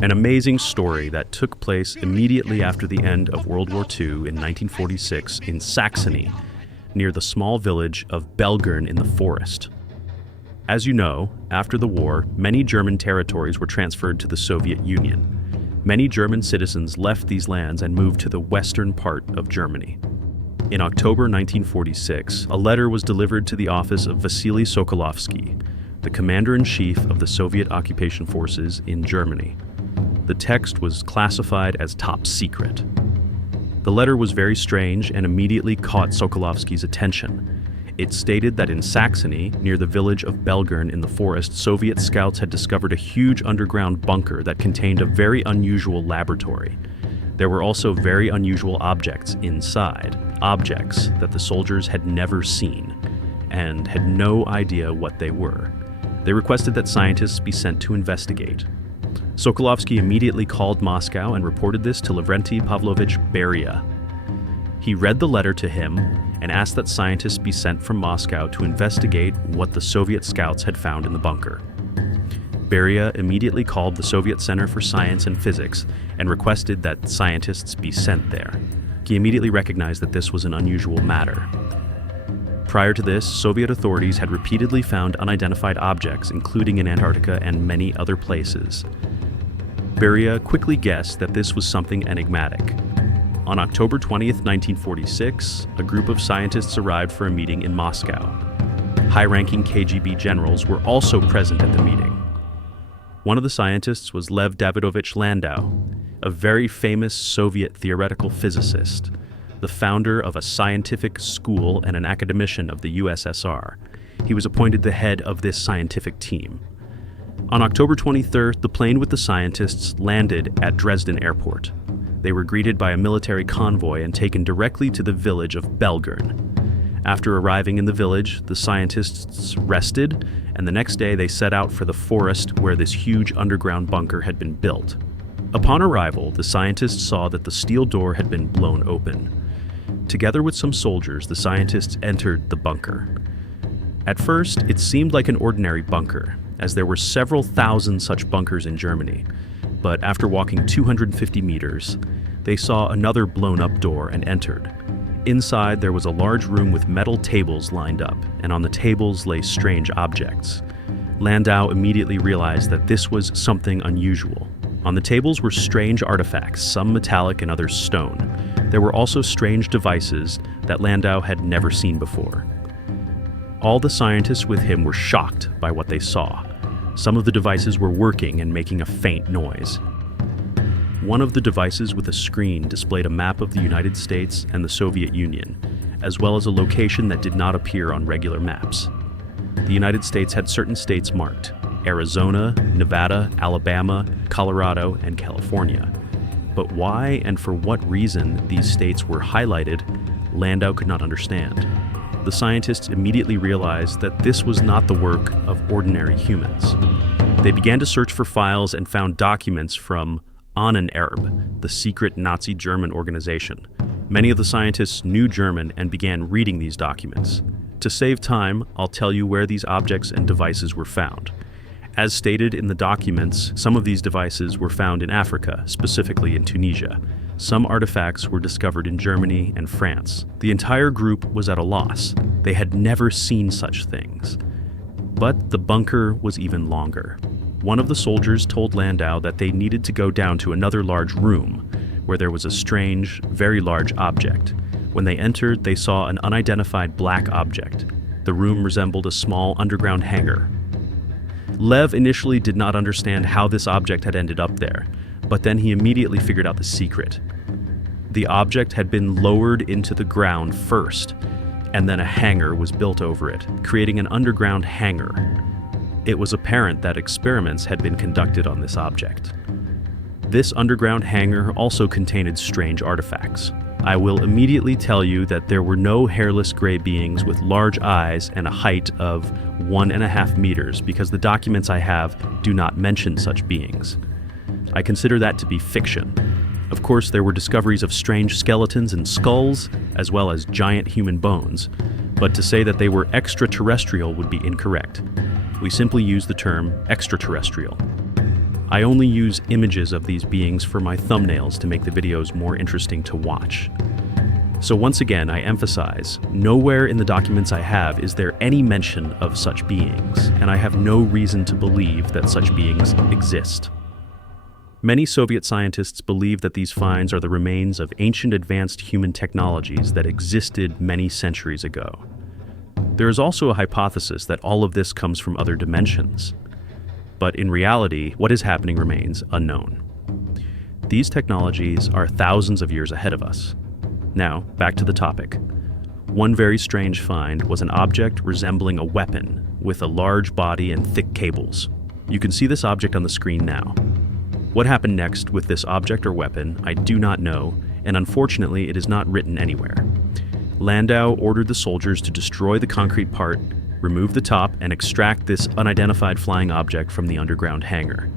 An amazing story that took place immediately after the end of World War II in 1946 in Saxony, near the small village of Belgern in the forest. As you know, after the war, many German territories were transferred to the Soviet Union. Many German citizens left these lands and moved to the western part of Germany. In October 1946, a letter was delivered to the office of Vasily Sokolovsky, the commander-in-chief of the Soviet occupation forces in Germany. The text was classified as top secret. The letter was very strange and immediately caught Sokolovsky's attention. It stated that in Saxony, near the village of Belgern in the forest, Soviet scouts had discovered a huge underground bunker that contained a very unusual laboratory. There were also very unusual objects inside, objects that the soldiers had never seen and had no idea what they were. They requested that scientists be sent to investigate. Sokolovsky immediately called Moscow and reported this to Lavrenti Pavlovich Beria. He read the letter to him and asked that scientists be sent from Moscow to investigate what the Soviet scouts had found in the bunker. Beria immediately called the Soviet Center for Science and Physics and requested that scientists be sent there. He immediately recognized that this was an unusual matter. Prior to this, Soviet authorities had repeatedly found unidentified objects, including in Antarctica and many other places. Beria quickly guessed that this was something enigmatic. On October 20th, 1946, a group of scientists arrived for a meeting in Moscow. High-ranking KGB generals were also present at the meeting. One of the scientists was Lev Landau, a very famous Soviet theoretical physicist, the founder of a scientific school and an academician of the USSR. He was appointed the head of this scientific team. On October 23rd, the plane with the scientists landed at Dresden Airport. They were greeted by a military convoy and taken directly to the village of Belgern. After arriving in the village, the scientists rested, and the next day they set out for the forest where this huge underground bunker had been built. Upon arrival, the scientists saw that the steel door had been blown open. Together with some soldiers, the scientists entered the bunker. At first, it seemed like an ordinary bunker, as there were several thousand such bunkers in Germany. But after walking 250 meters, they saw another blown-up door and entered. Inside, there was a large room with metal tables lined up, and on the tables lay strange objects. Landau immediately realized that this was something unusual. On the tables were strange artifacts, some metallic and others stone. There were also strange devices that Landau had never seen before. All the scientists with him were shocked by what they saw. Some of the devices were working and making a faint noise. One of the devices with a screen displayed a map of the United States and the Soviet Union, as well as a location that did not appear on regular maps. The United States had certain states marked: Arizona, Nevada, Alabama, Colorado, and California. But why and for what reason these states were highlighted, Landau could not understand. The scientists immediately realized that this was not the work of ordinary humans. They began to search for files and found documents from Unexplained, the secret Nazi German organization. Many of the scientists knew German and began reading these documents. To save time, I'll tell you where these objects and devices were found. As stated in the documents, some of these devices were found in Africa, specifically in Tunisia. Some artifacts were discovered in Germany and France. The entire group was at a loss. They had never seen such things. But the bunker was even longer. One of the soldiers told Landau that they needed to go down to another large room, where there was a strange, very large object. When they entered, they saw an unidentified black object. The room resembled a small underground hangar. Lev initially did not understand how this object had ended up there, but then he immediately figured out the secret. The object had been lowered into the ground first, and then a hangar was built over it, creating an underground hangar. It was apparent that experiments had been conducted on this object. This underground hangar also contained strange artifacts. I will immediately tell you that there were no hairless gray beings with large eyes and a height of 1.5 meters, because the documents I have do not mention such beings. I consider that to be fiction. Of course, there were discoveries of strange skeletons and skulls, as well as giant human bones, but to say that they were extraterrestrial would be incorrect. We simply use the term extraterrestrial. I only use images of these beings for my thumbnails to make the videos more interesting to watch. So once again, I emphasize, nowhere in the documents I have is there any mention of such beings, and I have no reason to believe that such beings exist. Many Soviet scientists believe that these finds are the remains of ancient advanced human technologies that existed many centuries ago. There is also a hypothesis that all of this comes from other dimensions. But in reality, what is happening remains unknown. These technologies are thousands of years ahead of us. Now, back to the topic. One very strange find was an object resembling a weapon with a large body and thick cables. You can see this object on the screen now. What happened next with this object or weapon, I do not know, and unfortunately it is not written anywhere. Landau ordered the soldiers to destroy the concrete part, remove the top, and extract this unidentified flying object from the underground hangar.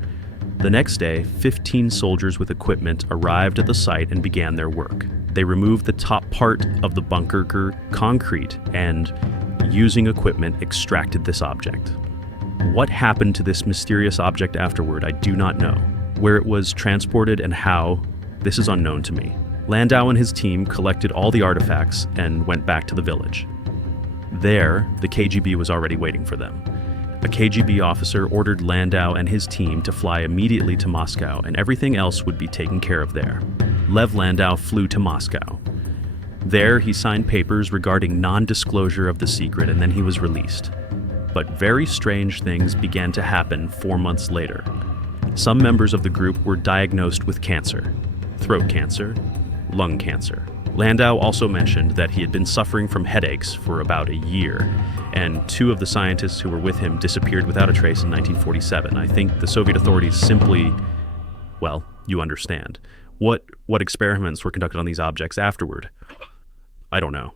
The next day, 15 soldiers with equipment arrived at the site and began their work. They removed the top part of the bunker concrete and, using equipment, extracted this object. What happened to this mysterious object afterward, I do not know. Where it was transported and how, this is unknown to me. Landau and his team collected all the artifacts and went back to the village. There, the KGB was already waiting for them. A KGB officer ordered Landau and his team to fly immediately to Moscow, and everything else would be taken care of there. Lev Landau flew to Moscow. There, he signed papers regarding non-disclosure of the secret, and then he was released. But very strange things began to happen 4 months later. Some members of the group were diagnosed with cancer, throat cancer, lung cancer. Landau also mentioned that he had been suffering from headaches for about a year, and 2 of the scientists who were with him disappeared without a trace in 1947. I think the Soviet authorities simply, well, you understand. What experiments were conducted on these objects afterward? I don't know.